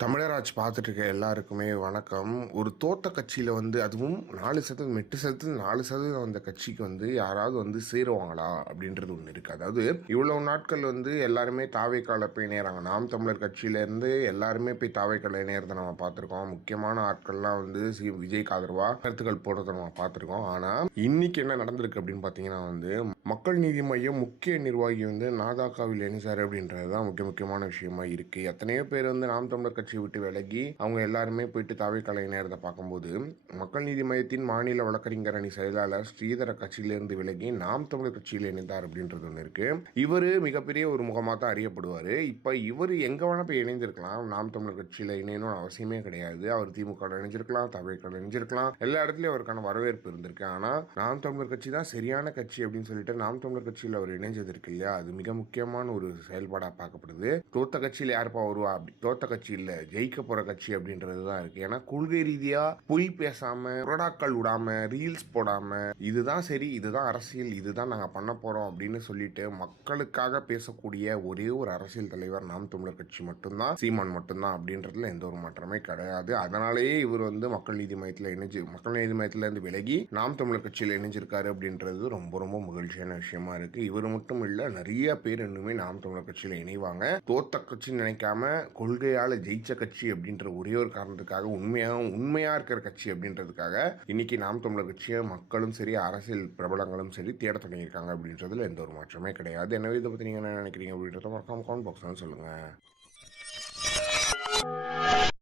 தமிழராஜ் பார்த்துட்டு இருக்க எல்லாருக்குமே வணக்கம். ஒரு தோத்த கட்சியில் அதுவும் 4% 8% 4% அந்த கட்சிக்கு யாராவது சேருவாங்களா அப்படின்றது ஒன்று இருக்குது. அதாவது இவ்வளவு நாட்கள் எல்லாருமே தாவேக்கால போய் இணையறாங்க. நாம் தமிழர் கட்சியிலேருந்து எல்லாருமே போய் தாவேக்கால இணையறதை நம்ம பார்த்துருக்கோம். முக்கியமான ஆட்கள்லாம் விஜய்க்கு ஆதரவா கருத்துக்கள் போடுறதை நம்ம பார்த்துருக்கோம். ஆனால் இன்னைக்கு என்ன நடந்திருக்கு அப்படின்னு பார்த்தீங்கன்னா மக்கள் நீதி மையம் முக்கிய நிர்வாகி நாதாக்காவில் இணைச்சார் அப்படின்றது தான் முக்கியமான விஷயமா இருக்கு. எத்தனையோ பேர் நாம் தமிழர் கட்சி விட்டு விலகி அவங்க எல்லாருமே போயிட்டு தாவேக்கால இணையறதை பார்க்கும்போது மக்கள் நீதி மையத்தின் மாநில வழக்கறிஞர் அணி செயலாளர் ஸ்ரீதர கட்சியிலிருந்து விலகி நாம் தமிழர் கட்சியில் இணைந்தார் அப்படின்றது ஒன்று இருக்கு. இவரு மிகப்பெரிய ஒரு முகமாக தான் அறியப்படுவார். இப்ப இவர் எங்க வேணா போய் இணைந்திருக்கலாம். நாம் தமிழர் கட்சியில இணையணும் அவசியமே கிடையாது. அவர் திமுக இணைஞ்சிருக்கலாம், தாவேக்கால இணைஞ்சிருக்கலாம். எல்லா இடத்துலயும் அவருக்கான வரவேற்பு இருந்திருக்கு. ஆனா நாம் தமிழர் கட்சி தான் சரியான கட்சி அப்படின்னு சொல்லிட்டு நாம் தமிழர் கட்சியில் அவர் இணைஞ்சது இருக்கு இல்லையா, அது மிக முக்கியமான ஒரு செயல்பாடா பார்க்கப்படுது. தோத்த கட்சியில் யாருப்பா வருவா, அப்படி தோத்த கட்சி இல்ல, ஜெயிக்க போற கட்சி அப்படின்றது தான் இருக்கு. ஏன்னா கொள்கை ரீதியா பொய் பேசாம, புரோடாக்கள் விடாம, ரீல்ஸ் போடாம, இதுதான் சரி, இதுதான் அரசியல், இதுதான் நாங்க பண்ண போறோம் அப்படின்னு சொல்லிட்டு மக்களுக்காக பேசக்கூடிய ஒரே ஒரு அரசியல் தலைவர் நாம் தமிழர் கட்சி மட்டும்தான், சீமான் மட்டும்தான் அப்படின்றதுல எந்த ஒரு மாற்றமே கிடையாது. அதனாலேயே இவர் மக்கள் நீதி மையத்தில் மக்கள் நீதி மையத்துல இருந்து விலகி நாம் தமிழர் கட்சியில் இணைஞ்சிருக்காரு அப்படின்றது ரொம்ப ரொம்ப மகிழ்ச்சியான விஷயமா இருக்கு. இவர் மட்டும் இல்ல, நிறைய பேர் இன்னுமே நாம் தமிழர் கட்சியில இணைவாங்க. தோத்த கட்சின்னு நினைக்காம கொள்கையால ஜெயிச்ச கட்சி அப்படின்ற ஒரே ஒரு காரணத்துக்காக, உண்மையா இருக்கிற கட்சி அப்படின்றதுக்காக இன்னைக்கு நாம் தமிழர் கட்சியை மக்களும் சரி, அரசியல் பிரபலங்களும் சரி தேட தொடங்கியிருக்காங்க அப்படின்றதுல எந்த ஒரு மாற்றமே கிடையாது. எனவே இதை பத்தி நீங்க என்ன நினைக்கிறீங்க அப்படின்றத மறக்காம கமெண்ட் பாக்ஸ்ல சொல்லுங்க.